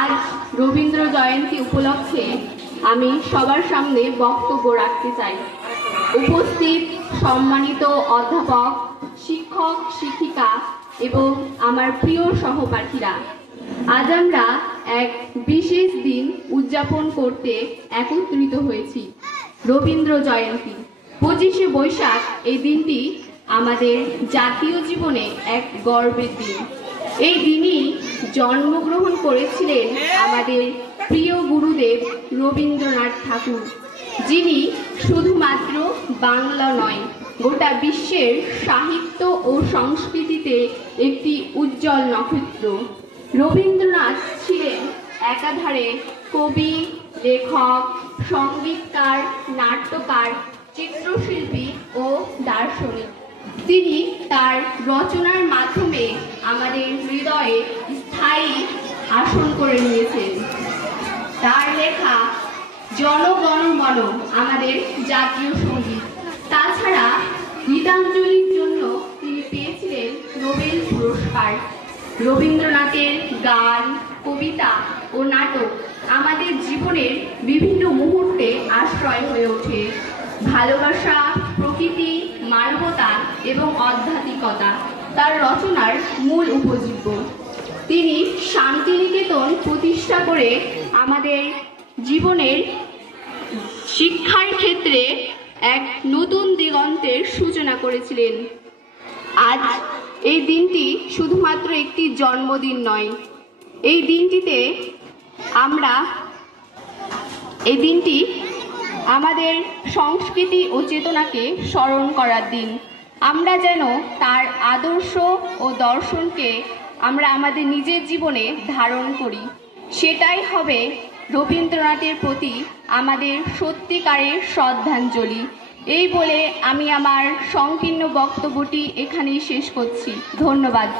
আজ রবীন্দ্র জয়ন্তী উপলক্ষে আমি সবার সামনে বক্তব্য রাখতে চাই। উপস্থিত সম্মানিত অধ্যাপক, শিক্ষক, শিক্ষিকা এবং আমার প্রিয় সহপাঠীরা, আজ আমরা এক বিশেষ দিন উদযাপন করতে একত্রিত হয়েছি, রবীন্দ্র জয়ন্তী। 25শে বৈশাখ এই দিনটি আমাদের জাতীয় জীবনে এক গর্বের দিন। এই দিনই জন্মগ্রহণ করেছিলেন আমাদের প্রিয় গুরুদেব রবীন্দ্রনাথ ঠাকুর, যিনি শুধুমাত্র বাংলা নয়, গোটা বিশ্বের সাহিত্য ও সংস্কৃতিতে একটি উজ্জ্বল নক্ষত্র। রবীন্দ্রনাথ ছিলেন একাধারে কবি, লেখক, সঙ্গীতকার, নাট্যকার, চিত্রশিল্পী ও দার্শনিক। তিনি তার রচনার মাধ্যমে আমাদের হৃদয়ে স্থায়ী আসন করে নিয়েছেন। তার লেখা জনগণ মন আমাদের জাতীয় সঙ্গীত। তাছাড়া গীতাঞ্জলির জন্য তিনি পেয়েছিলেন নোবেল পুরস্কার। রবীন্দ্রনাথের গান, কবিতা ও নাটক আমাদের জীবনের বিভিন্ন মুহূর্তে আশ্রয় হয়ে ওঠে। ভালোবাসা, প্রকৃতি, মানবতা এবং আধ্যাত্মিকতা তার রচনার মূল উপজীব্য। তিনি শান্তিনিকেতন প্রতিষ্ঠা করে আমাদের জীবনের শিক্ষার ক্ষেত্রে এক নতুন দিগন্তের সূচনা করেছিলেন। আজ এই দিনটি শুধুমাত্র একটি জন্মদিন নয়, এই দিনটি আমাদের সংস্কৃতি ও চেতনাকে স্মরণ করার দিন। আমরা যেন তার আদর্শ ও দর্শনকে আমরা আমাদের নিজের জীবনে ধারণ করি। সেটাই হবে রবীন্দ্রনাথের প্রতি আমাদের সত্যিকারের শ্রদ্ধাঞ্জলি। এই বলে আমি আমার সংকীর্ণ বক্তব্যটি এখানেই শেষ করছি। ধন্যবাদ।